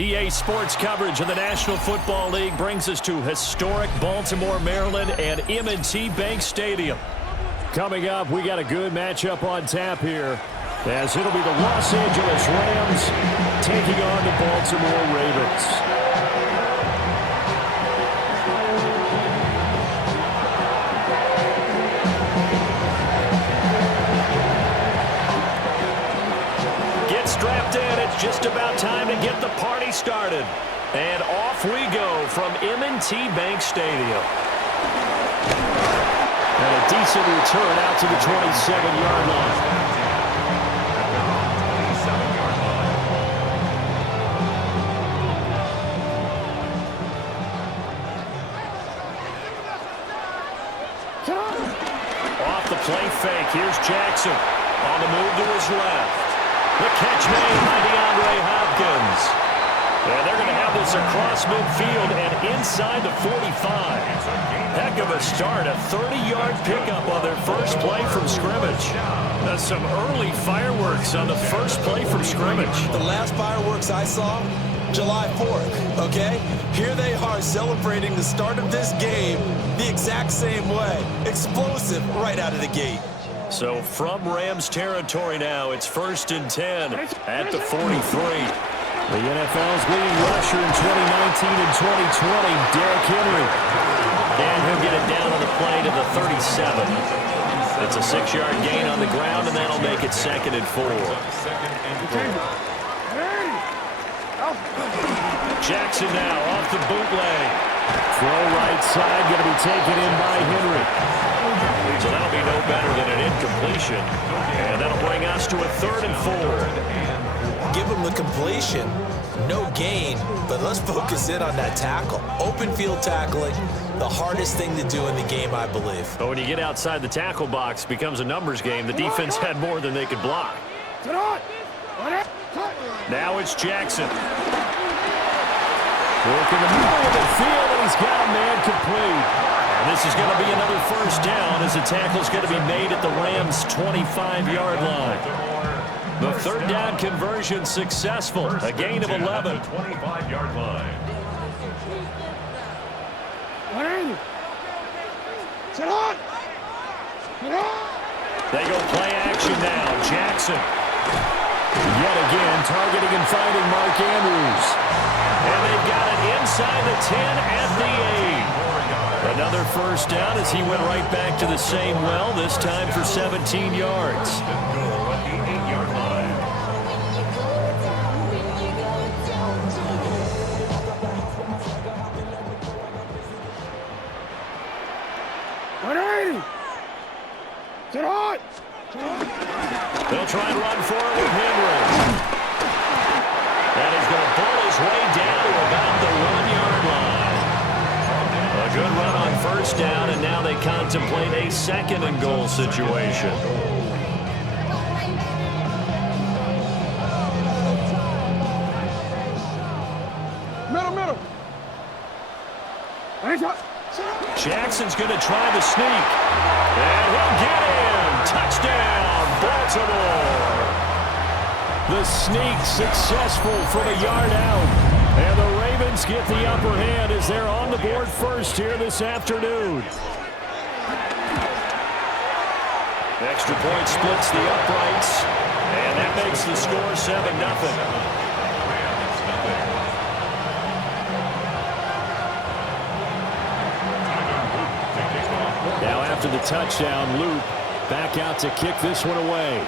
EA Sports coverage of the National Football League brings us to historic Baltimore, Maryland, and M&T Bank Stadium. Coming up, we got a good matchup on tap here, as it'll be the Los Angeles Rams taking on the Baltimore Ravens. Strapped in, it's just about time to get the party started. And off we go from M&T Bank Stadium. And a decent return out to the 27-yard line. Off the play fake, here's Jackson. On the move to his left. The catch made by DeAndre Hawkins. And they're going to have this across midfield and inside the 45. Heck of a start, a 30-yard pickup on their first play from scrimmage. Some early fireworks on the first play from scrimmage. The last fireworks I saw, July 4th, okay? Here they are celebrating the start of this game the exact same way. Explosive right out of the gate. So from Rams territory now, it's 1st and 10 at the 43. The NFL's leading rusher in 2019 and 2020, Derrick Henry. And he'll get it down on the play to the 37. It's a 6-yard gain on the ground, and that'll make it 2nd and 4. Jackson now off the bootleg. Throw right side, going to be taken in by Henry. So that'll be no better than an incompletion. And that'll bring us to a 3rd and 4. Give him the completion. No gain, but let's focus in on that tackle. Open field tackling, the hardest thing to do in the game, I believe. But when you get outside the tackle box, it becomes a numbers game. The defense had more than they could block. Now it's Jackson. Work in the middle of the field, and he's got a man complete. And this is going to be another 1st down as the tackle's going to be made at the Rams' 25-yard line. The 3rd down conversion successful. A gain of 11. 25-yard line. They go play action now. Jackson. Yet again, targeting and finding Mark Andrews. And they've got it inside the 10 at the 8. Another 1st down as he went right back to the same well, this time for 17 yards. They'll try and run for it with Henry. And he's going to pull his way down to about the 1-yard line. A good run on 1st down, and now they contemplate a 2nd and goal situation. Middle. Jackson's going to try the sneak. And he'll get in. Touchdown, Baltimore. The sneak successful from a yard out. And the Ravens get the upper hand as they're on the board first here this afternoon. Extra point splits the uprights. And that makes the score 7-0. Now after the touchdown, Luke back out to kick this one away.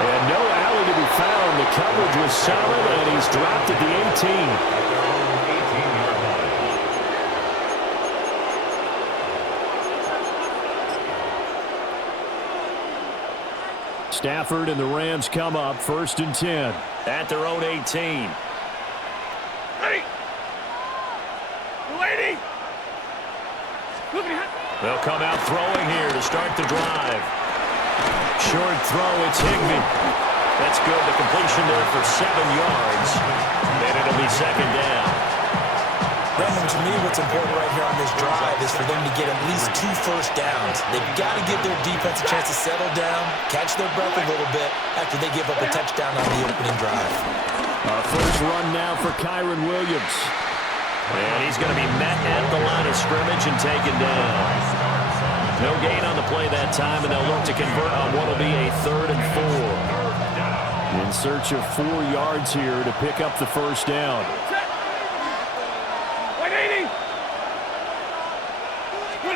And no alley to be found. The coverage was solid, and he's dropped at the 18. Stafford and the Rams come up 1st and 10 at their own 18. Hey! Lady! They'll come out throwing here to start the drive. Short throw, it's Higbee. That's good. The completion there for 7 yards. And it'll be 2nd down. Them To me, what's important right here on this drive is for them to get at least 2 first downs. They've got to give their defense a chance to settle down, catch their breath a little bit after they give up a touchdown on the opening drive. First run now for Kyron Williams. And he's going to be met at the line of scrimmage and taken down. No gain on the play that time, and they'll look to convert on what will be a 3rd and 4. In search of 4 yards here to pick up the first down.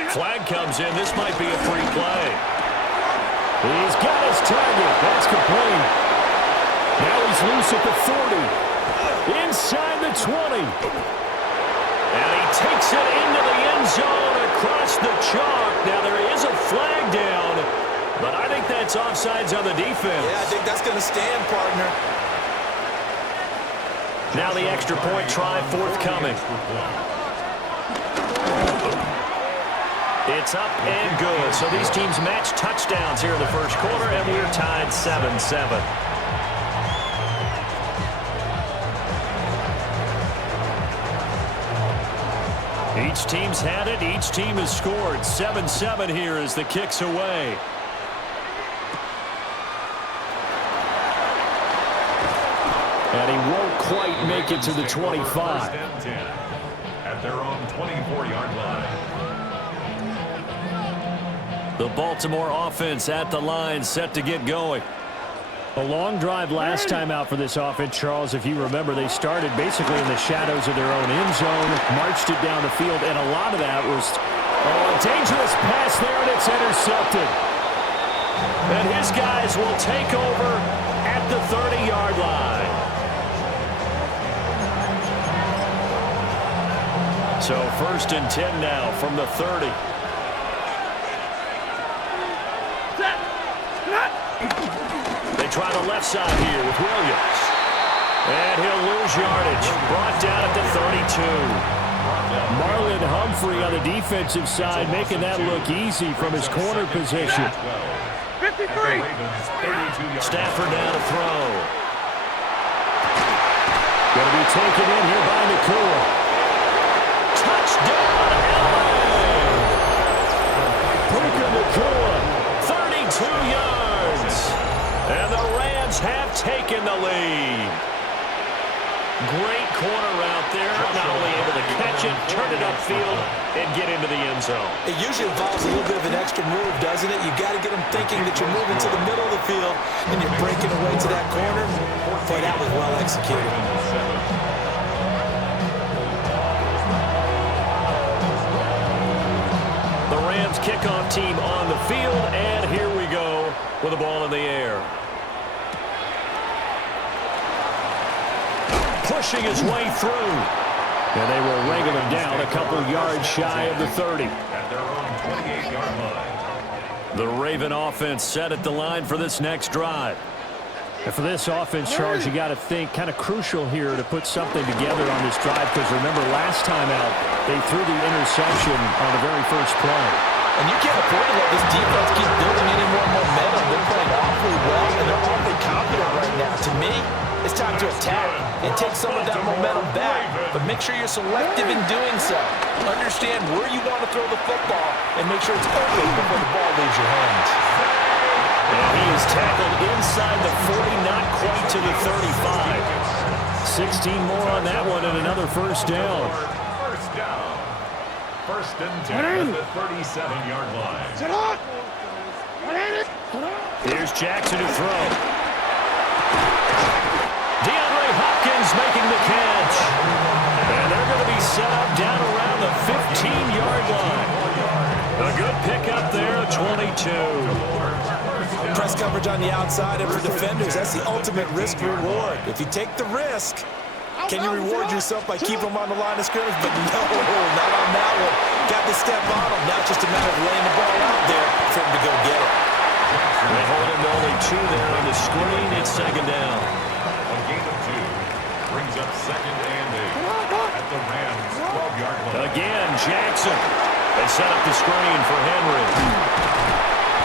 Flag comes in. This might be a free play. He's got his target. That's complete. Now he's loose at the 40. Inside the 20. And he takes it into the end zone across the chalk. Now there is a flag down, but I think that's offsides on the defense. Yeah, I think that's going to stand, partner. Now the extra point try forthcoming. It's up and good. So these teams match touchdowns here in the first quarter, and we're tied 7-7. Each team's had it. Each team has scored. 7-7 here as the kick's away. And he won't quite make it to the 25. At their own 24-yard line. The Baltimore offense at the line, set to get going. A long drive last time out for this offense, Charles. If you remember, they started basically in the shadows of their own end zone, marched it down the field, and a lot of that was a dangerous pass there, and it's intercepted. And his guys will take over at the 30-yard line. So 1st and 10 now from the 30. They try the left side here with Williams. And he'll lose yardage. Brought down at the 32. Marlon Humphrey on the defensive side making that look easy from his corner position. 53. Stafford down to throw. Going to be taken in here by Nakua. Touchdown, LA! Puka Nakua, 32 yards. And the Rams have taken the lead. Great corner route there. Not only able to catch it, turn it upfield, and get into the end zone. It usually involves a little bit of an extra move, doesn't it? You've got to get them thinking that you're moving to the middle of the field and you're breaking away to that corner. Boy, that was well executed. The Rams kickoff team on the field, and here we go with the ball in the air. Pushing his way through. And they will wrangle him down a couple yards shy of the 30. At their own 28-yard line. The Raven offense set at the line for this next drive. And for this offense, Charles, you got to think kind of crucial here to put something together on this drive, because remember last time out they threw the interception on the very first play. And you can't afford to let this defense keep building any more momentum. They're playing awfully well, and they're awfully confident right now. To me, it's time to attack and take some of that momentum back, but make sure you're selective in doing so. Understand where you want to throw the football and make sure it's open before the ball leaves your hands. And he is tackled inside the 40, not quite to the 35. 16 more on that one and another first down. First down. 1st and 10 at the 37-yard line. Sit on. Here's Jackson to throw. Hawkins making the catch. And they're going to be set up down around the 15-yard line. A good pickup there, 22. Press coverage on the outside, and for defenders, that's the ultimate risk-reward. If you take the risk, can you reward yourself by keeping them on the line of scrimmage? But no, not on that one. Got to step on them. Now it's just a matter of laying the ball out there for him to go get it. They hold him to only 2 there on the screen. It's 2nd down. A gain of 2 brings up 2nd and 8 at the Rams' 12-yard line. Again, Jackson. They set up the screen for Henry.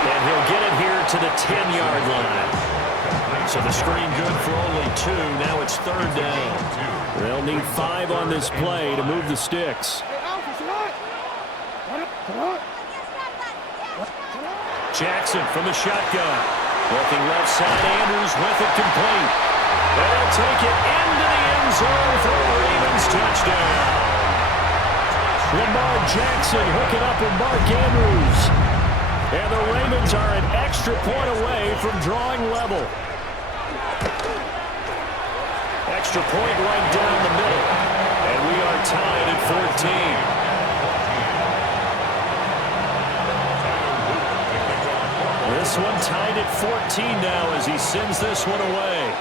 And he'll get it here to the 10-yard line. So the screen good for only 2. Now it's 3rd down. They'll need 5 on this play to move the sticks. Jackson from the shotgun. Looking left side, Andrews with it complete. They'll take it into the end zone for a Ravens touchdown. Lamar Jackson hooking up with Mark Andrews. And the Ravens are an extra point away from drawing level. Extra point right down the middle. And we are tied at 14. This one tied at 14 now as he sends this one away.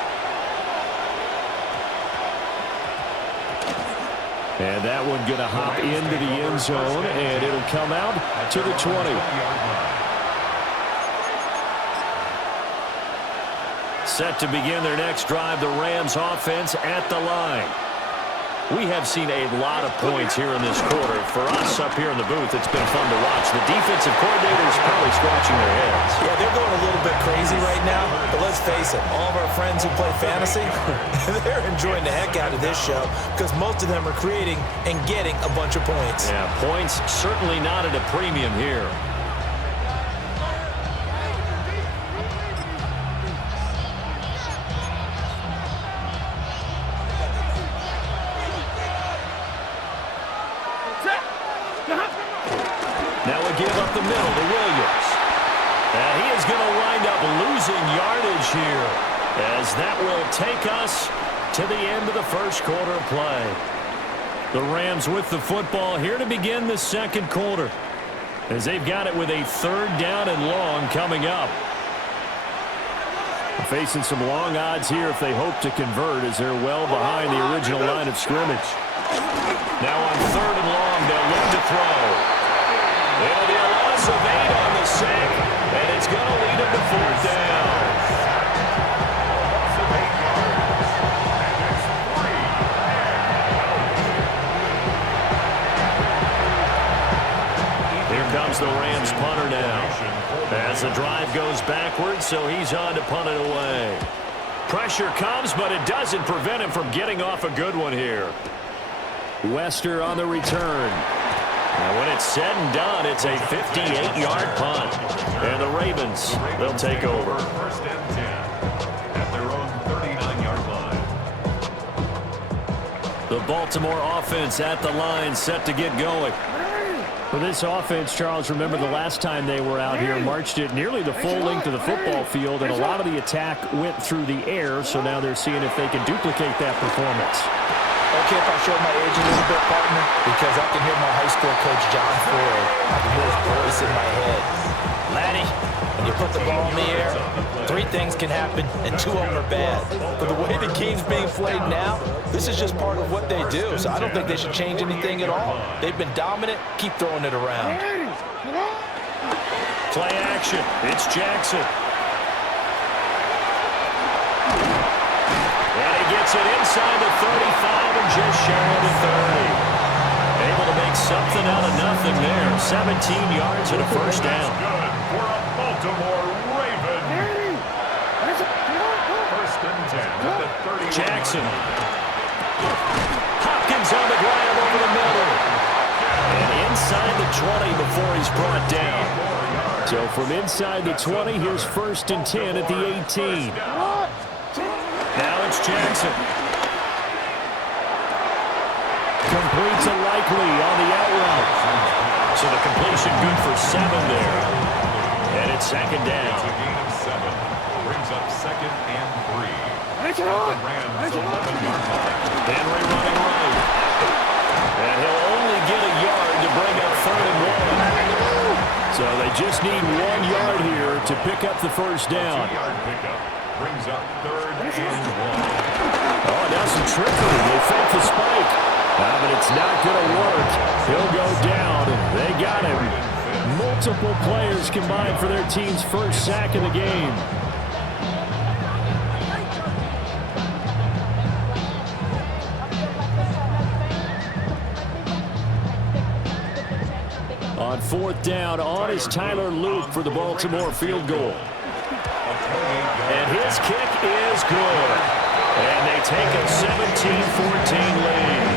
And that one going to hop into the end zone, and it'll come out to the 20. Set to begin their next drive, the Rams offense at the line. We have seen a lot of points here in this quarter. For us up here in the booth, it's been fun to watch. The defensive coordinators probably scratching their heads. Yeah, they're going a little bit crazy right now. But let's face it, all of our friends who play fantasy, they're enjoying the heck out of this show because most of them are creating and getting a bunch of points. Yeah, points certainly not at a premium here. Now we give up the middle to Williams. And he is going to wind up losing yardage here as that will take us to the end of the first quarter of play. The Rams with the football here to begin the second quarter as they've got it with a 3rd down and long coming up. Facing some long odds here if they hope to convert as they're well behind the original line of scrimmage. Now on 3rd and long, they'll look to throw. It'll be a loss of 8 on the sack, and it's going to lead them to 4th down. Here comes the Rams punter now. As the drive goes backwards, so he's on to punt it away. Pressure comes, but it doesn't prevent him from getting off a good one here. Wester on the return. Now when it's said and done, it's a 58-yard punt. And the Ravens, they'll take over. 1st and 10 at their own 39-yard line. The Baltimore offense at the line, set to get going. For this offense, Charles, remember the last time they were out here, marched it nearly the full length of the football field, and a lot of the attack went through the air, so now they're seeing if they can duplicate that performance. Okay, if I show my age a little bit, partner, because I can hear my high school coach, John Ford. I can hear his voice in my head. Laddie, when you put the ball in the air, 3 things can happen, and 2 of them are bad. But the way the game's being played now, this is just part of what they do, so I don't think they should change anything at all. They've been dominant. Keep throwing it around. Play action. It's Jackson. And he gets it inside the 35 and just shy of the 30. Able to make something out of nothing there. 17 yards and a 1st down. Good for a Baltimore Raven. 1st and 10 at the 30. Jackson. Hawkins on the grab over the middle. And inside the 20 before he's brought down. So from inside the 20, here's 1st and 10 at the 18. Now it's Jackson. Completes a Likely on the out route. So the completion good for 7 there. And it's 2nd down. A gain of 7 brings up 2nd and 3. The Rams 11-yard line. Henry running right. And he'll only get a yard to bring up 3rd and 1. So they just need 1 yard here to pick up the 1st down. 2-yard pickup brings up 3rd and 1. Oh, now some trickery. They fake the spike. But it's not going to work. He'll go down. They got him. Multiple players combined for their team's 1st sack of the game. On 4th down, on is Tyler Luke for the Baltimore field goal. And his this kick is good. And they take a 17-14 lead.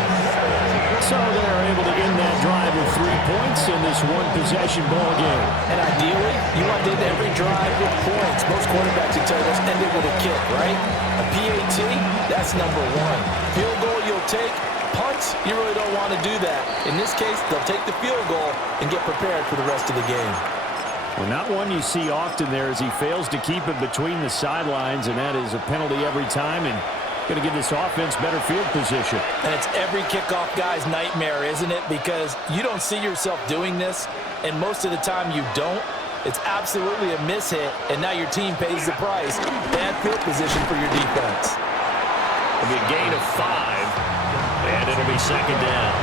So they're able to end that drive with 3 points in this one-possession ball game. And ideally, you want to end every drive with points. Most quarterbacks would tell you let's end it with a kick, right? A PAT, that's number one. Field goal you'll take. Punts, you really don't want to do that. In this case, they'll take the field goal and get prepared for the rest of the game. Well, not one you see often there as he fails to keep it between the sidelines, and that is a penalty every time, and going to give this offense better field position. And it's every kickoff guy's nightmare, isn't it? Because you don't see yourself doing this, and most of the time you don't. It's absolutely a mishit, and now your team pays the price. Bad field position for your defense. It'll be a gain of 5, and it'll be second down.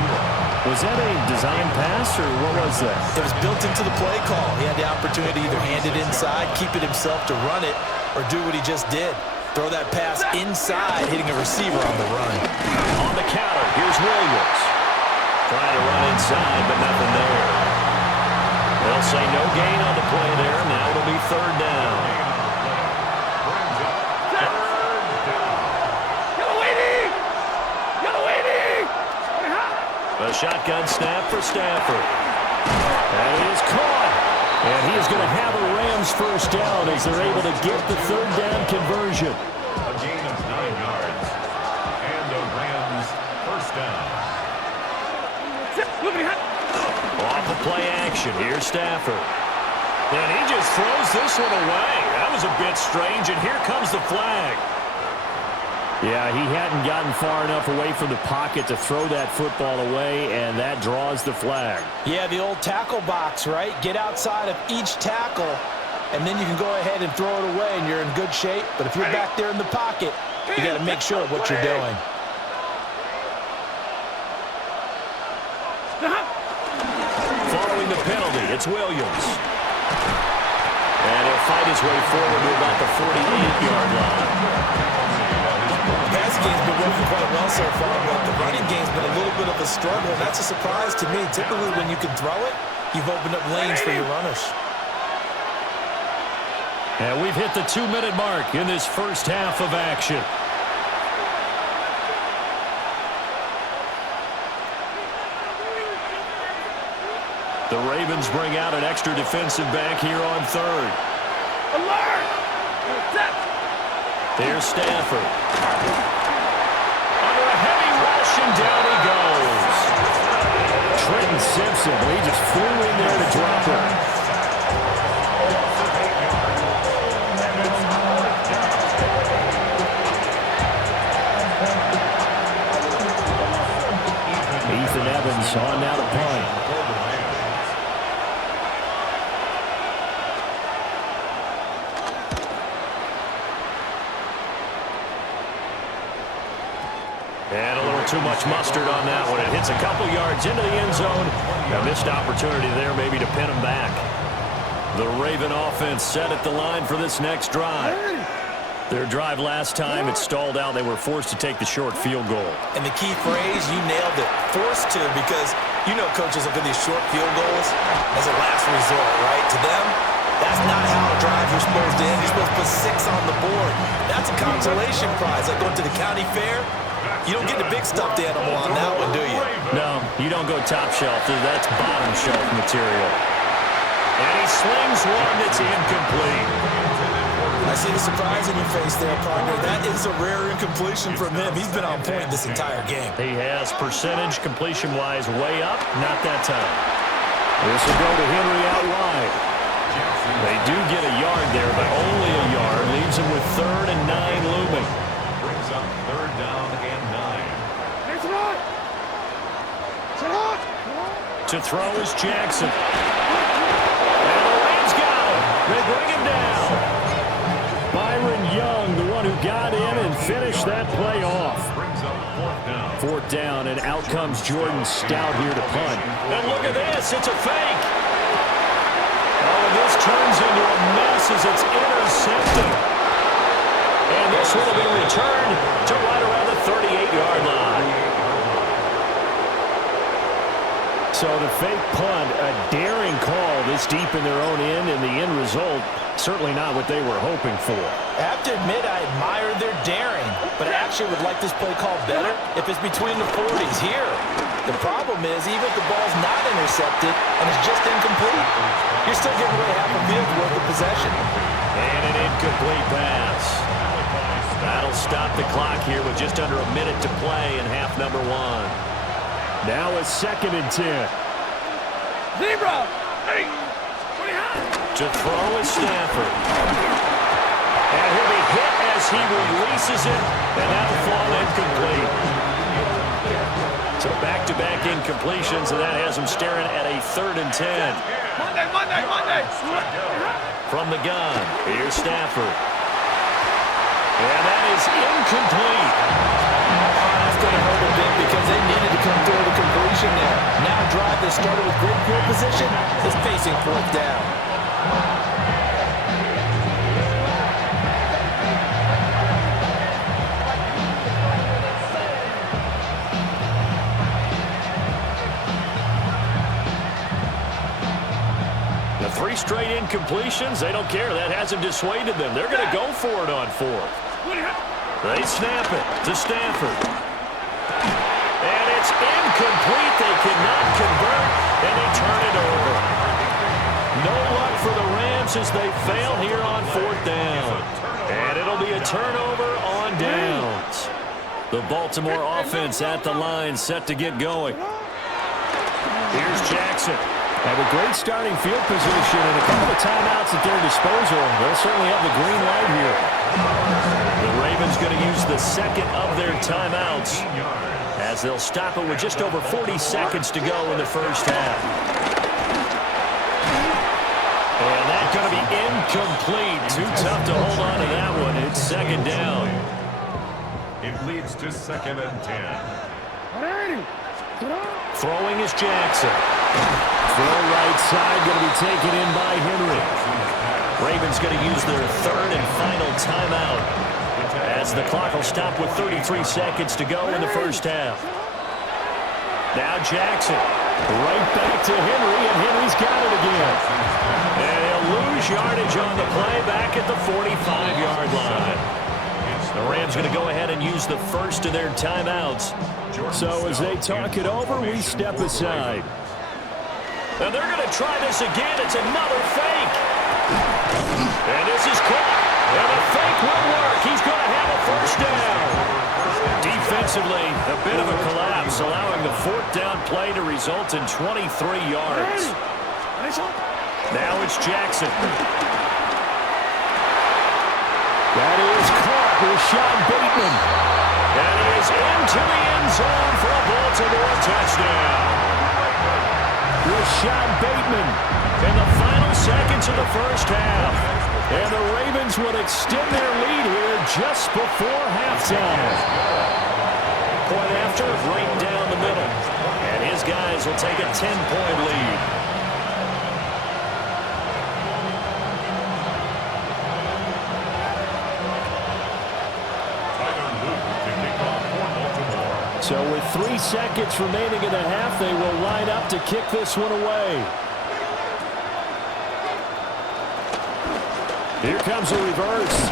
Was that a design pass, or what was that? It was built into the play call. He had the opportunity to either hand it inside, keep it himself to run it, or do what he just did. Throw that pass inside, hitting a receiver on the run. On the counter, here's Williams. Trying to run inside, but nothing there. They'll say no gain on the play there. Now it'll be third down. A shotgun snap for Stafford. And it is caught. And he is going to have a Rams first down as they're able to get the third down conversion. A gain of 9 yards. And a Rams first down. Off the play action. Here's Stafford. And he just throws this one away. That was a bit strange, and here comes the flag. Yeah, he hadn't gotten far enough away from the pocket to throw that football away, and that draws the flag. Yeah, the old tackle box, right? Get outside of each tackle, and then you can go ahead and throw it away, and you're in good shape. But if you're back there in the pocket, you got to make sure of what you're doing. Following the penalty, it's Williams. And he'll fight his way forward to about the 48-yard line. Passing game's been working quite well so far, but the running game's been a little bit of a struggle, and that's a surprise to me. Typically, when you can throw it, you've opened up lanes for your runners. And we've hit the 2-minute mark in this first half of action. The Ravens bring out an extra defensive back here on third. Alert! There's Stafford. Under a heavy rush, and down he goes. Trenton Simpson, well, he just flew in there to drop it. Ethan Evans on now to punt. And a little too much mustard on that one. It hits a couple yards into the end zone. A missed opportunity there maybe to pin him back. The Raven offense set at the line for this next drive. Their drive last time, it stalled out. They were forced to take the short field goal. And the key phrase, you nailed it. Forced to, because you know coaches look at these short field goals as a last resort, right? To them, that's not how a drive you're supposed to end. You're supposed to put 6 on the board. That's a consolation prize. Like going to the county fair, you don't get the big stuffed animal on that one, do you? No, you don't go top shelf. That's bottom shelf material. And he slings one that's incomplete. I see the surprise in your face there, partner. That is a rare incompletion from him. He's been on point this entire game. He has percentage completion-wise way up. Not that time. This will go to Henry out wide. They do get a yard there, but only a yard. Leaves him with 3rd and 9 looming. Brings up 3rd down and 9. To throw is Jackson. And the Rams got him. They bring him down. Byron Young, the one who got in and finished that play off. Brings up 4th down. 4th down, and out comes Jordan Stout here to punt. And look at this. It's a fake. Oh, and this turns into a mess as it's intercepted. And this will be returned to right around the 38-yard line. So the fake punt, a daring call this deep in their own end, and the end result Certainly not what they were hoping for. I have to admit, I admire their daring, but I actually would like this play called better if it's between the 40s here. The problem is, even if the ball's not intercepted and it's just incomplete, you're still giving away half a field's worth of possession. And an incomplete pass. That'll stop the clock here with just under a minute to play in half number 1. Now a 2nd and 10. Zebra! Hey! To throw is Stafford. And he'll be hit as he releases it, and that'll fall incomplete. So back-to-back incompletions, and that has him staring at a 3rd and 10. Monday! From the gun, here's Stafford. And that is incomplete. That's going to hurt a bit because they needed to come through the completion there. Now a drive that started with great field position is facing 4th down. The 3 straight incompletions, they don't care. That hasn't dissuaded them. They're going to go for it on 4th. They snap it to Stafford. And it's incomplete. They cannot convert, and they turn it over. No luck for the Rams as they fail here on 4th down. And it'll be a turnover on downs. The Baltimore offense at the line, set to get going. Here's Jackson. Have a great starting field position and a couple of timeouts at their disposal. They'll certainly have the green light here. The Ravens going to use the 2nd of their timeouts as they'll stop it with just over 40 seconds to go in the 1st half. And that's going to be incomplete. Too tough to hold on to that one. It's 2nd down. It leads to 2nd and 10. Throwing is Jackson. Throw right side, going to be taken in by Henry. Ravens going to use their 3rd and final timeout as the clock will stop with 33 seconds to go in the 1st half. Now Jackson, right back to Henry, and Henry's got it again. And he'll lose yardage on the play back at the 45-yard line. The Rams going to go ahead and use the 1st of their timeouts. So as they talk it over, we step aside. And they're going to try this again. It's another fake. And this is caught. And the fake will work. He's going to have a 1st down. Defensively, a bit of a collapse, allowing the 4th down play to result in 23 yards. Now it's Jackson. That is caught with Sean Bateman. And he is into the end zone for a Baltimore touchdown. With Sean Bateman in the final seconds of the 1st half. And the Ravens would extend their lead here just before halftime. Point after, right down the middle. And his guys will take a 10-point lead. So with 3 seconds remaining in the half, they will line up to kick this one away. Here comes a reverse.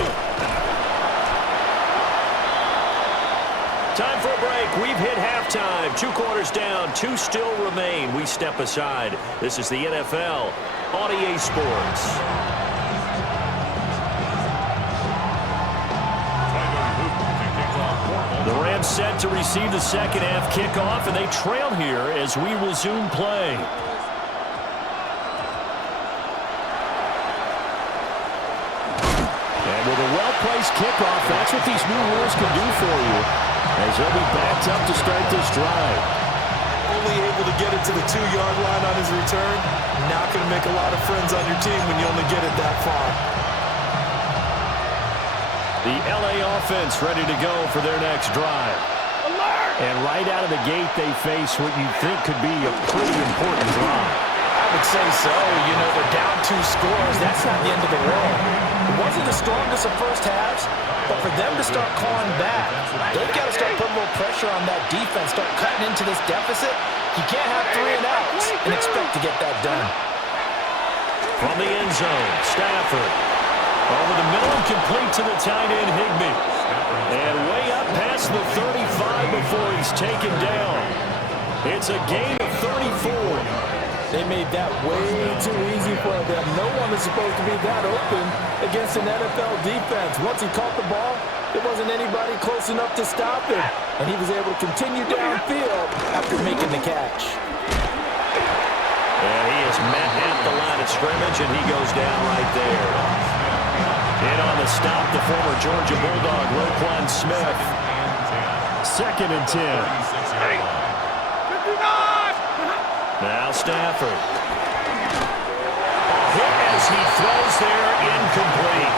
Time for a break. We've hit halftime. 2 quarters down. 2 still remain. We step aside. This is the NFL on EA Sports. The Rams set to receive the 2nd half kickoff, and they trail here as we resume play. And with a well-placed kickoff, that's what these new rules can do for you, as they'll be backed up to start this drive. Only able to get it to the 2-yard line on his return. Not going to make a lot of friends on your team when you only get it that far. The LA offense ready to go for their next drive. Alert! And right out of the gate, they face what you think could be a pretty important drive. I would say so. You know, they're down 2 scores. That's not the end of the world. It wasn't the strongest of first halves, but for them to start clawing back, they've got to start putting more pressure on that defense, start cutting into this deficit. You can't have 3 and outs and expect to get that done. From the end zone, Stafford. Over the middle and complete to the tight end, Higbee. And way up past the 35 before he's taken down. It's a gain of 34. They made that way too easy for them. No one is supposed to be that open against an NFL defense. Once he caught the ball, there wasn't anybody close enough to stop him. And he was able to continue downfield after making the catch. And he is met at the line of scrimmage, and he goes down right there. In on the stop, the former Georgia Bulldog, Roquan Smith. 2nd and 10. Now Stafford. A hit as he throws there, incomplete.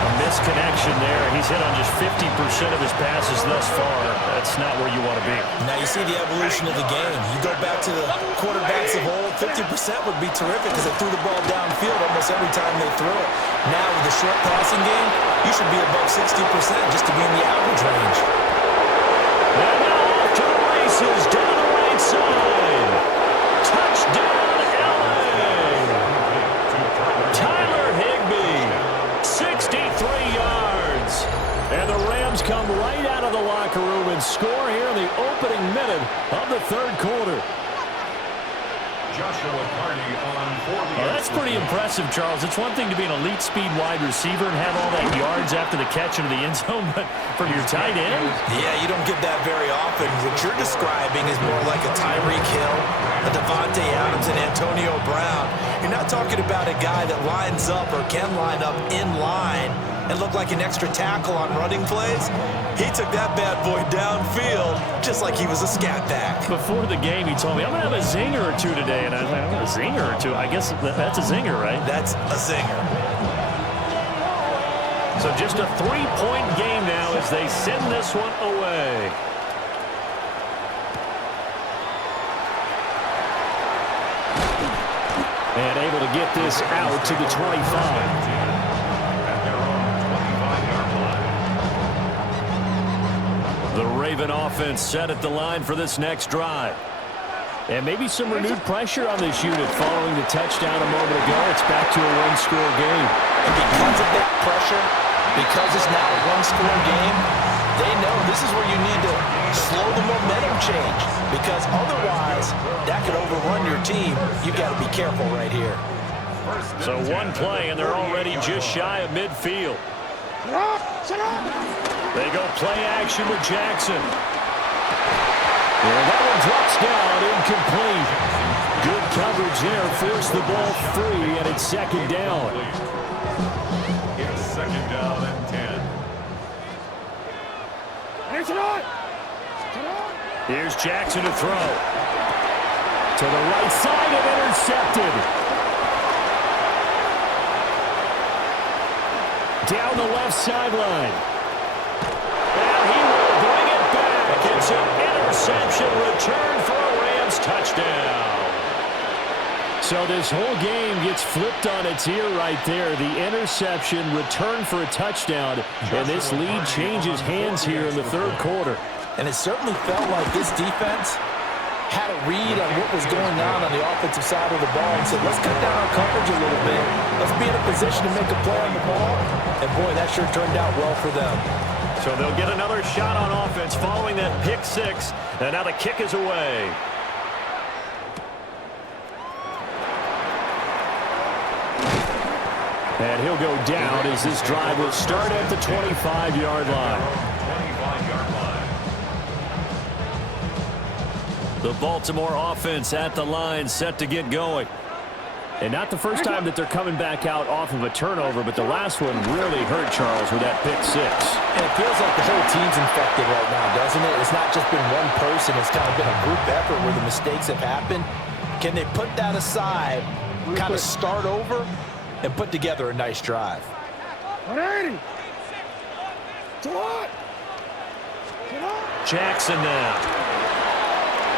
A misconnection there. He's hit on just 50% of his passes thus far. That's not where you want to be. Now you see the evolution of the game. You go back to the quarterbacks of old, 50% would be terrific because they threw the ball downfield almost every time they threw it. Now with the short passing game, you should be above 60% just to be in the average range. And now off to the races, down the right side. Touchdown, LA. Tyler Higbee, 63 yards. And the Rams come right out of the locker room and score here in the opening minute of the 3rd quarter. That's pretty impressive, Charles. It's one thing to be an elite speed wide receiver and have all that yards after the catch into the end zone, but from your tight end? Yeah, you don't get that very often. What you're describing is more like a Tyreek Hill, a Devontae Adams, and Antonio Brown. You're not talking about a guy that lines up or can line up in line and look like an extra tackle on running plays. He took that bad boy downfield just like he was a scat back. Before the game, he told me, I'm going to have a zinger or two today. And I was like, a zinger or two? I guess that's a zinger, right? That's a zinger. So just a 3-point game now as they send this one away. And able to get this out to the 25. The Raven offense set at the line for this next drive. And maybe some renewed pressure on this unit following the touchdown a moment ago. It's back to a one-score game. And because of that pressure, because it's now a one-score game, they know this is where you need to slow the momentum change. Because otherwise, that could overrun your team. You've got to be careful right here. So one play, and they're already just shy of midfield. They go play action with Jackson. And that one drops down, incomplete. Good coverage there, forced the ball free, and it's 2nd down. It's 2nd down and 10. Here's Jackson to throw. To the right side and intercepted. Down the left sideline. And he will bring it back. It's an interception return for a Rams touchdown. So this whole game gets flipped on its ear right there. The interception, return for a touchdown. And this lead changes hands here in the 3rd quarter. And it certainly felt like this defense had a read on what was going on the offensive side of the ball and said, let's cut down our coverage a little bit. Let's be in a position to make a play on the ball. And, boy, that sure turned out well for them. So they'll get another shot on offense following that pick 6. And now the kick is away. And he'll go down as this drive will start at the 25-yard line. 25-yard line. The Baltimore offense at the line, set to get going. And not the first time that they're coming back out off of a turnover, but the last one really hurt Charles with that pick 6. And it feels like the whole team's infected right now, doesn't it? It's not just been one person. It's kind of been a group effort where the mistakes have happened. Can they put that aside, kind of start over, and put together a nice drive? 180. Jackson now.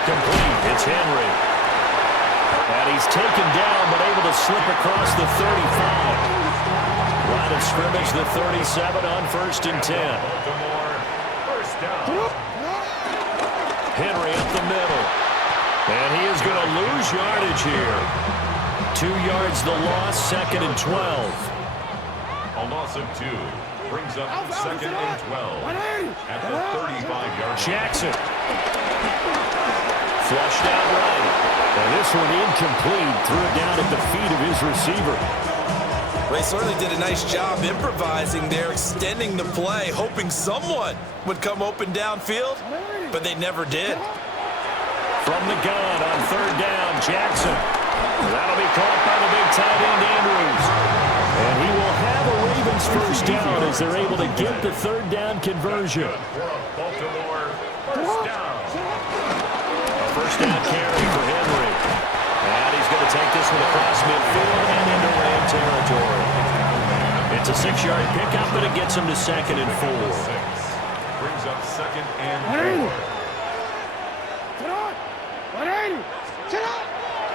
Complete. It's Henry. And he's taken down, but able to slip across the 35. Line of scrimmage, the 37 on 1st and 10. Baltimore, first down. Henry up the middle. And he is going to lose yardage here. 2 yards the loss, 2nd and 12. A loss of 2 brings up 2nd and 12 at the 35-yard line. Jackson. Flushed out right. And this one incomplete. Threw it down at the feet of his receiver. They certainly did a nice job improvising there, extending the play, hoping someone would come open downfield, but they never did. From the gun on 3rd down, Jackson. That'll be caught by the big tight end, Andrews. And he will have a Ravens first down as they're able to get the 3rd down conversion. Baltimore first down. A first down carry for Henry. And he's going to take this one across midfield and into Ram territory. It's a 6-yard pickup, but it gets him to 2nd and 4. Brings up 2nd and 4.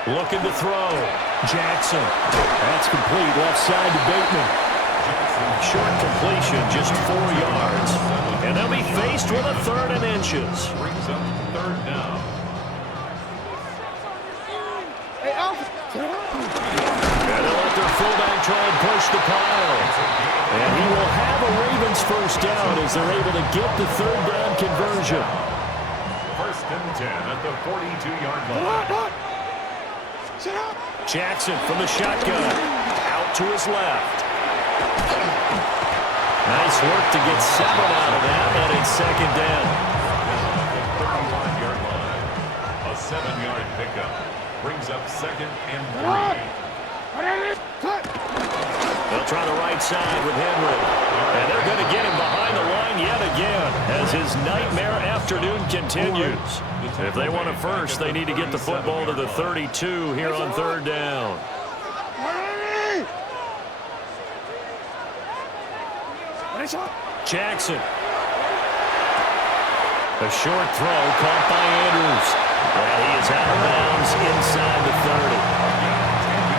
Looking to throw. Jackson. That's complete. Left side to Bateman. Short completion, just 4 yards. And they'll be faced with a 3rd and inches. Brings up 3rd down. And they'll let their fullback try and push the pile. And he will have a Ravens first down as they're able to get the 3rd down conversion. 1st and 10 at the 42-yard line. Jackson from the shotgun. Out to his left. Nice work to get 7 out of that, and it's 2nd down. The 35-yard line. A 7-yard pickup. Brings up 2nd and 3. They'll try the right side with Henry. And they're going to get him behind the line yet again as his nightmare afternoon continues. If they want it first, they need to get the football to the 32 here on 3rd down. Jackson. A short throw caught by Andrews. And he is out of bounds inside the 30.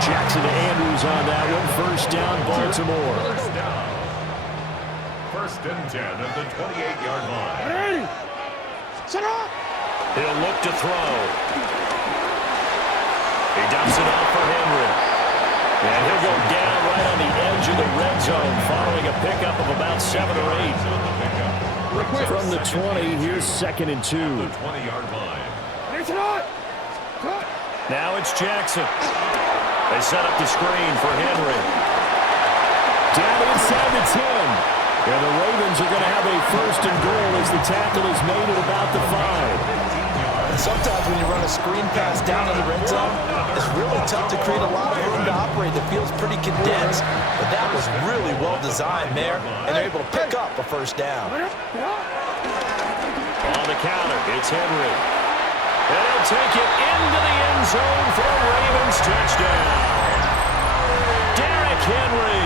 Jackson to Andrews on that one. First down, Baltimore. First down. 1st and 10 at the 28-yard line. He'll look to throw. He dumps it off for Henry. And he'll go down right on the edge of the red zone following a pickup of about 7 or 8. From the 20, here's 2nd and 2. The 20-yard line. Now it's Jackson. They set up the screen for Henry. Down inside the 10. And the Ravens are going to have a 1st and goal as the tackle is made at about the 5. Sometimes when you run a screen pass down in the red zone, it's really tough to create a lot of room to operate. The field's pretty condensed, but that was really well designed there, and they're able to pick up a 1st down. On the counter, it's Henry. And he'll take it into the end zone for a Ravens touchdown. Derrick Henry,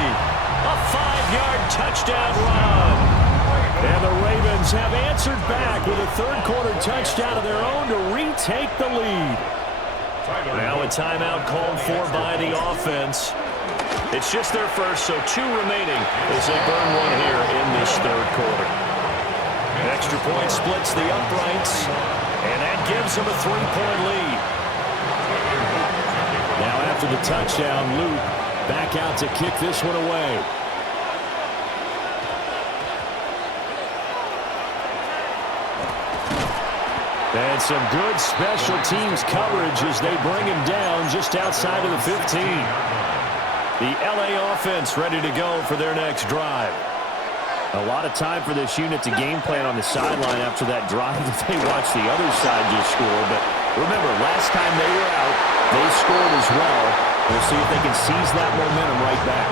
a 5-yard touchdown run. And the Ravens have answered back with a 3rd quarter touchdown of their own to retake the lead. Now a timeout called for by the offense. It's just their first, so 2 remaining as they burn one here in this 3rd quarter. An extra point splits the uprights, and that gives them a 3-point lead. Now after the touchdown, Luke back out to kick this one away. And some good special teams coverage as they bring him down just outside of the 15. The LA offense ready to go for their next drive. A lot of time for this unit to game plan on the sideline after that drive that they watched the other side just score. But remember, last time they were out, they scored as well. We'll see if they can seize that momentum right back.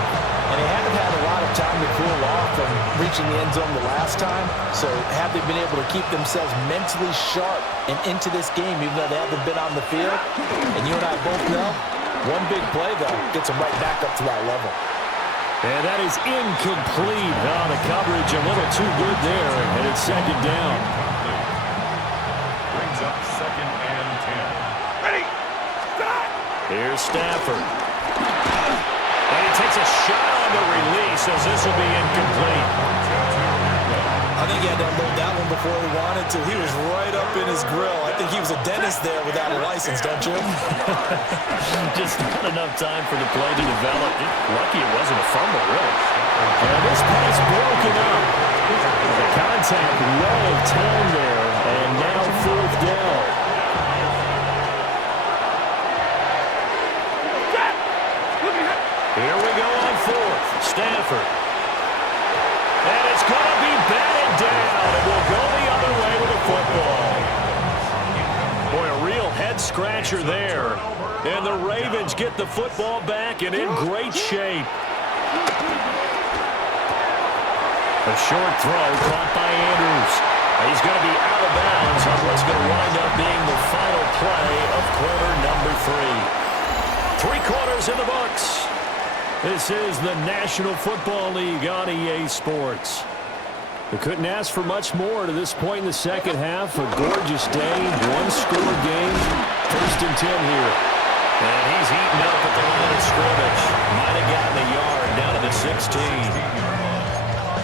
And they haven't had a lot of time to cool off from reaching the end zone the last time. So have they been able to keep themselves mentally sharp and into this game, even though they haven't been on the field? And you and I both know, one big play, though, gets them right back up to that level. And that is incomplete. Oh, the coverage a little too good there, and it's 2nd down. Brings up 2nd and 10. Ready? Stop! Here's Stafford. And he takes a shot on the release as this will be incomplete. I'll think he had to unload that one before he wanted to. He was right up in his grill. I think he was a dentist there without a license, don't you? Just not enough time for the play to develop. Lucky it wasn't a fumble, really. And this pass broken up. The contact well of time there, and now fourth down. Here we go on fourth. Stafford. And it's going to be batted down. It will go the other way with the football. Boy, a real head-scratcher there. And the Ravens get the football back and in great shape. A short throw caught by Andrews. He's going to be out of bounds on what's going to wind up being the final play of quarter number 3. 3 quarters in the books. This is the National Football League on EA Sports. We couldn't ask for much more to this point in the second half. A gorgeous day, one-score game, 1st and 10 here. And he's eaten up at the line of scrimmage. Might have gotten a yard down to the 16.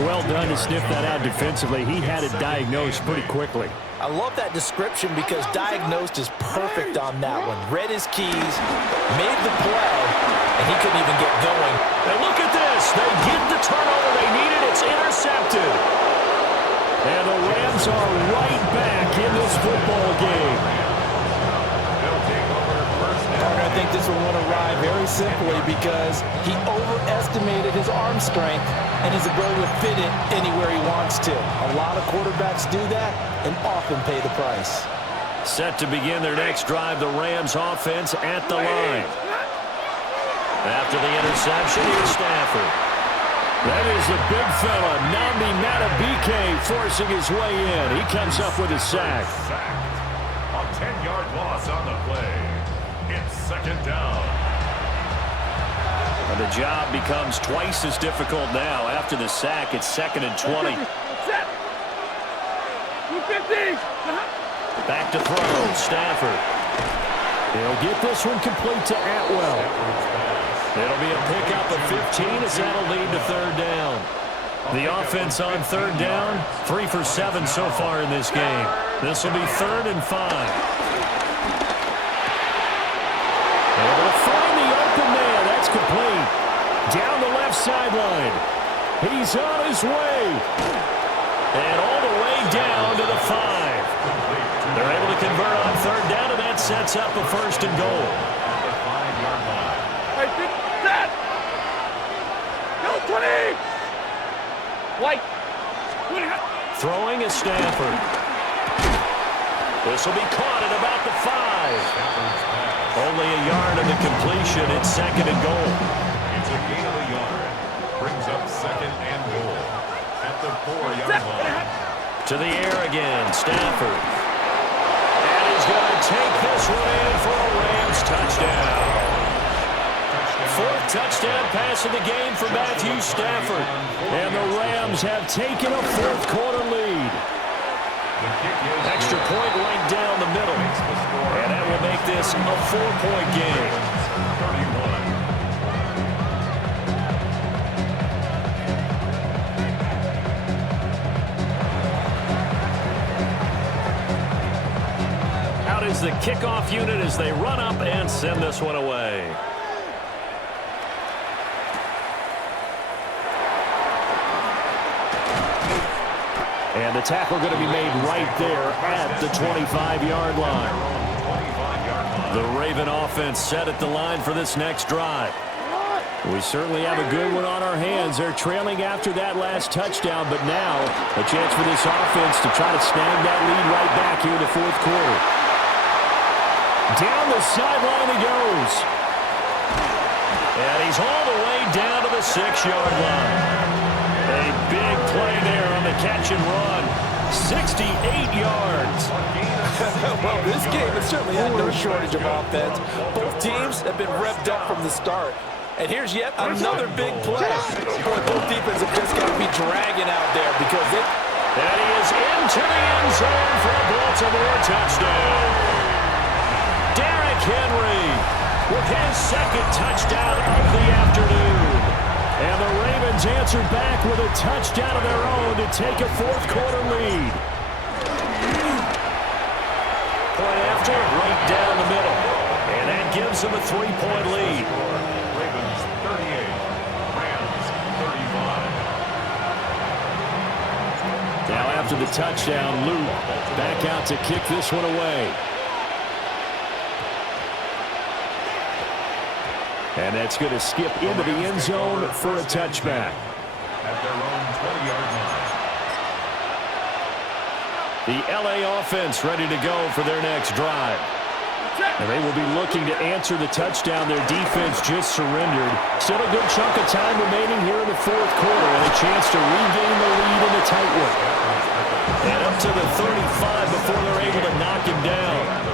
Well done to sniff that out defensively. He had it diagnosed pretty quickly. I love that description because diagnosed is perfect on that one. Read his keys, made the play, and he couldn't even get going. And look at this. They get the turnover they needed. It's intercepted. And the Rams are right back in this football game. I think this will win a ride very simply because he overestimated his arm strength and his ability to fit it anywhere he wants to. A lot of quarterbacks do that and often pay the price. Set to begin their next drive, the Rams offense at the line. After the interception, here's Stafford. That is the big fella, Nnamdi Madubuike, forcing his way in. He comes up with a sack. A 10-yard loss on the play. It's 2nd down. And the job becomes twice as difficult now. After the sack, it's 2nd and 20. Back to throw, Stafford. He'll get this one complete to Atwell. It'll be a pickup of 15 as that'll lead to 3rd down. The offense on 3rd down, 3 for 7 so far in this game. This will be 3rd and 5. Able to find the open man. That's complete. Down the left sideline. He's on his way. And all the way down to the 5. They're able to convert on 3rd down, and that sets up a 1st and goal. At the 5-yard line. Hey, set! Go 20! White! 20! Throwing is Stafford. This will be caught at about the 5. Only a yard of the completion. It's 2nd and goal. It's a gain of a yard. Brings up 2nd and goal. At the 4-yard line. To the air again, Stafford. And he's going to take this one in for a Rams touchdown. 4th touchdown pass of the game for Matthew Stafford. And the Rams have taken a 4th quarter lead. Extra point right down the middle. And that will make this a 4-point game. 31. Out is the kickoff unit as they run up and send this one away. And the tackle going to be made right there at the 25-yard line. The Raven offense set at the line for this next drive. We certainly have a good one on our hands. They're trailing after that last touchdown, but now a chance for this offense to try to snag that lead right back here in the 4th quarter. Down the sideline he goes. And he's all the way down to the 6-yard line. A big play there on the catch and run. 68 yards. Well, this game has certainly had no shortage of offense. Both teams have been revved up from the start. And here's yet another big play. Boy, both defenses have just got to be dragging out there because it... And he is into the end zone for a Baltimore touchdown. Derrick Henry with his 2nd touchdown of the afternoon. And the Ravens answered back with a touchdown of their own to take a fourth-quarter lead. Point after, right down the middle. And that gives them a 3-point lead. Ravens 38, Rams 35. Now after the touchdown, Luke back out to kick this one away. And that's going to skip into the end zone for a touchback. At their own 20-yard line. The LA offense ready to go for their next drive. And they will be looking to answer the touchdown their defense just surrendered. Still a good chunk of time remaining here in the fourth quarter and a chance to regain the lead in a tight one. And up to the 35 before they're able to knock him down.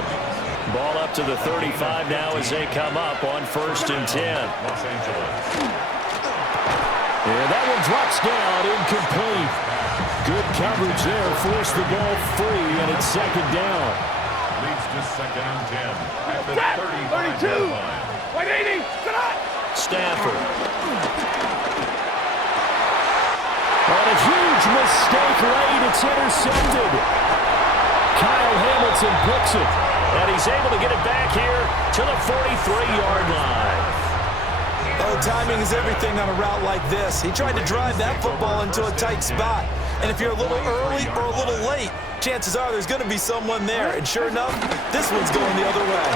Ball up to the 35 now as they come up on 1st and 10. Los Angeles. And that one drops down, incomplete. Good coverage there, forced the ball free, and it's 2nd down. Leads to 2nd and 10 at the 35-yard line. 180, sit up! Stafford. On a huge mistake late, it's intercepted. Kyle Hamilton picks it. And he's able to get it back here to the 43-yard line. Oh, timing is everything on a route like this. He tried to drive that football into a tight spot. And if you're a little early or a little late, chances are there's going to be someone there. And sure enough, this one's going the other way.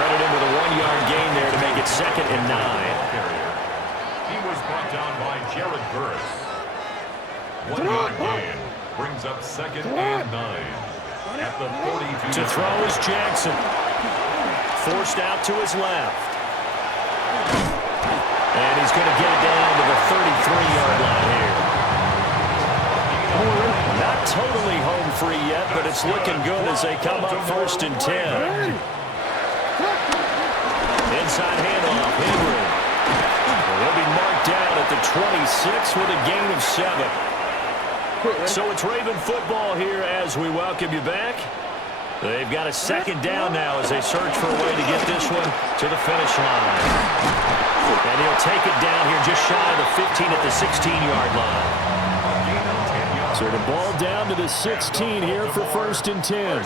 Credit him with a 1-yard gain there to make it 2nd and 9. He was brought down by Jared Burris. 1-yard gain brings up 2nd and 9. At the 42. To throw is Jackson. Forced out to his left. And he's going to get it down to the 33-yard line here. Not totally home free yet, but it's looking good as they come up 1st and 10. Inside handoff, Henry. They'll be marked down at the 26 with a gain of 7. So it's Raven football here as we welcome you back. They've got a 2nd down now as they search for a way to get this one to the finish line. And he'll take it down here just shy of the 15 at the 16-yard line. So the ball down to the 16 here for 1st and 10.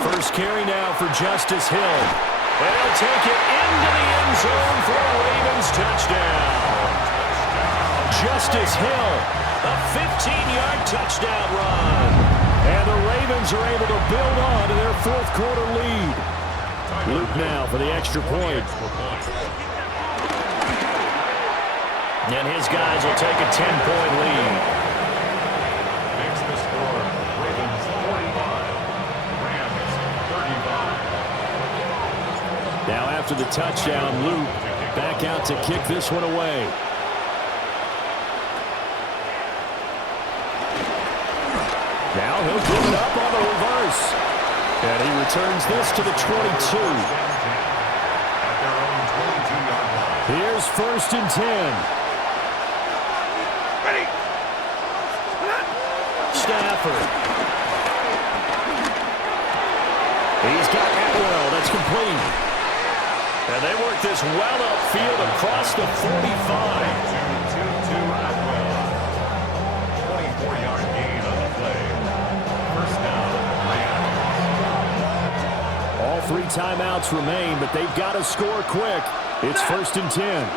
First carry now for Justice Hill. And he'll take it into the end zone for a Ravens touchdown. Justice Hill, a 15-yard touchdown run. And the Ravens are able to build on to their fourth-quarter lead. Luke now for the extra point. And his guys will take a 10-point lead. Makes the score Ravens 45, Rams 35. Now after the touchdown, Luke back out to kick this one away. Now he'll give it up on the reverse. And he returns this to the 22. At their own 22-yard line. Here's 1st and 10. Ready! Stafford. He's got Atwell. That's complete. And they work this well upfield across the 45. 2-2 Atwell. 24-yard gain on the play. First down, Rams. All 3 timeouts remain, but they've got to score quick. It's 1st and 10.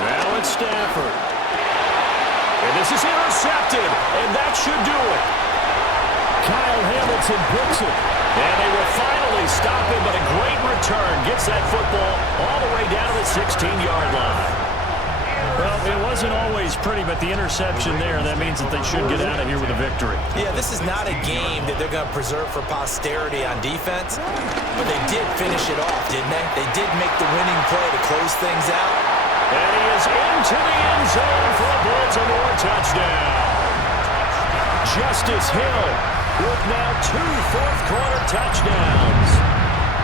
Now it's Stafford. And this is intercepted, and that should do it. Kyle Hamilton picks it. And they will finally stop him, but a great return gets that football all the way down to the 16-yard line. Well, it wasn't always pretty, but the interception there, that means that they should get out of here with a victory. Yeah, this is not a game that they're going to preserve for posterity on defense, but they did finish it off, didn't they? They did make the winning play to close things out. And he is into the end zone for a Baltimore touchdown. Justice Hill with now 2 fourth-quarter touchdowns.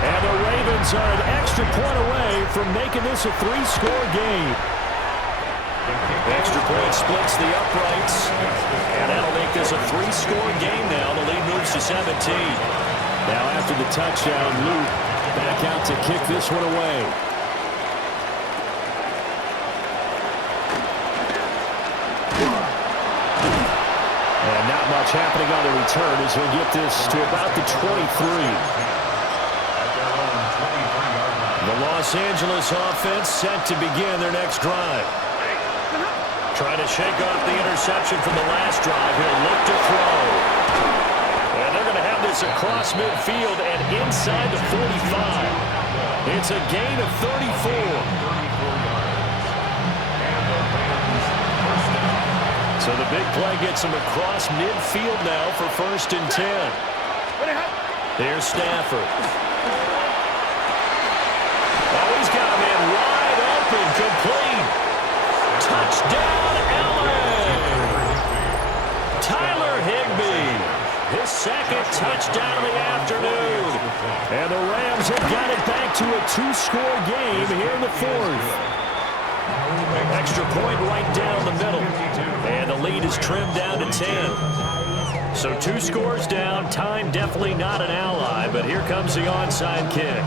And the Ravens are an extra point away from making this a 3-score game. Extra point splits the uprights. And that'll make this a 3-score game now. The lead moves to 17. Now after the touchdown, Luke back out to kick this one away. And not much happening on the return as he'll get this to about the 23. The Los Angeles offense set to begin their next drive. Trying to shake off the interception from the last drive. He'll look to throw. And they're going to have this across midfield and inside the 45. It's a gain of 34. So the big play gets him across midfield now for 1st and 10. Here's Stafford. Oh, he's got a man wide open, complete. Touchdown, LA! Tyler Higbee, his 2nd touchdown of the afternoon. And the Rams have got it back to a 2-score game here in the 4th. Extra point right down the middle. And the lead is trimmed down to 10. So 2 scores down. Time definitely not an ally, but here comes the onside kick.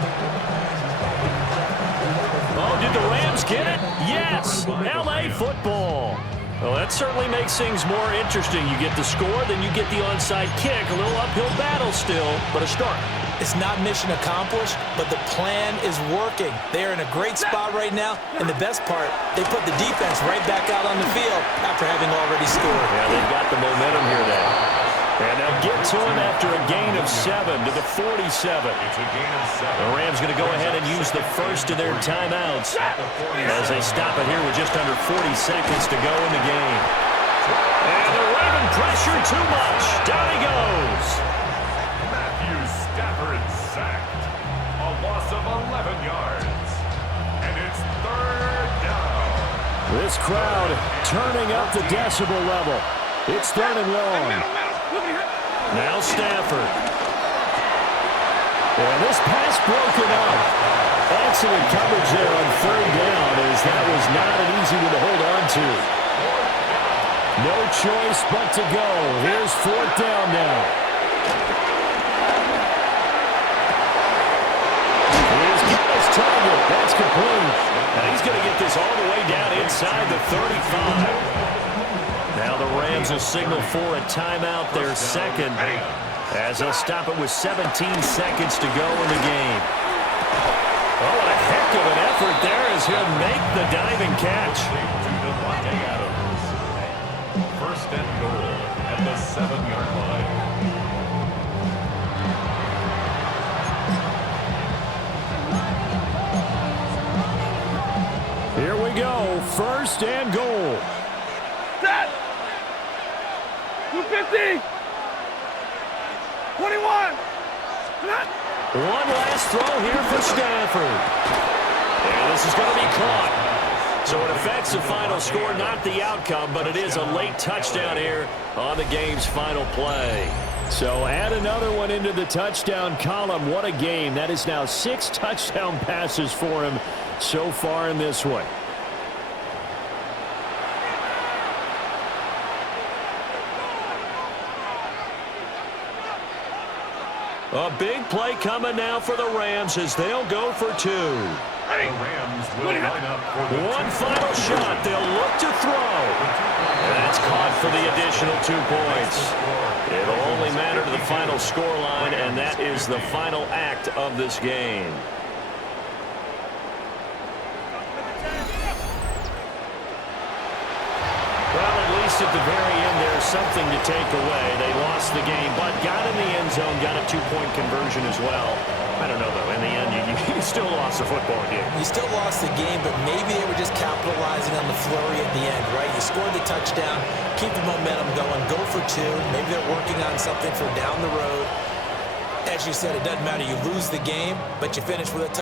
Oh, did the Rams get it? Yes! L.A. football. Well, that certainly makes things more interesting. You get the score, then you get the onside kick. A little uphill battle still, but a start. It's not mission accomplished, but the plan is working. They are in a great spot right now, and the best part, they put the defense right back out on the field after having already scored. Yeah, they've got the momentum here now. And they'll get to him after a gain of 7 to the 47. The Rams going to go ahead and use the first of their timeouts as they stop it here with just under 40 seconds to go in the game. And the Raven pressure too much. Down he goes. Stafford sacked. A loss of 11 yards. And it's 3rd down. This crowd turning up the decibel level. It's 3rd and long. Now Stafford. And this pass broken up. Excellent coverage there on 3rd down as that was not an easy one to hold on to. No choice but to go. Here's 4th down now. Target. That's complete. And he's going to get this all the way down inside the 35. Now the Rams will signal for a timeout, their 2nd, as they'll stop it with 17 seconds to go in the game. Oh, what a heck of an effort there as he'll make the diving catch. 1st and goal at the 7-yard line. Here we go, 1st and goal. Set! 250! 21! One last throw here for Stafford. And this is going to be caught. So it affects the final score, not the outcome, but it is a late touchdown here on the game's final play. So add another one into the touchdown column. What a game. That is now 6 touchdown passes for him so far in this one. A big play coming now for the Rams as they'll go for 2. The Rams will line up for the one final shot. They'll look to throw. And that's caught for the additional 2 points. It'll only matter to the final scoreline, and that is the final act of this game. Well, at least at the very end, there's something to take away. They lost the game, but got in the end zone, got a 2-point conversion as well. I don't know, though. In the end, you still lost the football game. You still lost the game, but maybe they were just capitalizing on the flurry at the end, right? You scored the touchdown, keep the momentum going, go for 2. Maybe they're working on something for down the road. As you said, it doesn't matter. You lose the game, but you finish with a touchdown.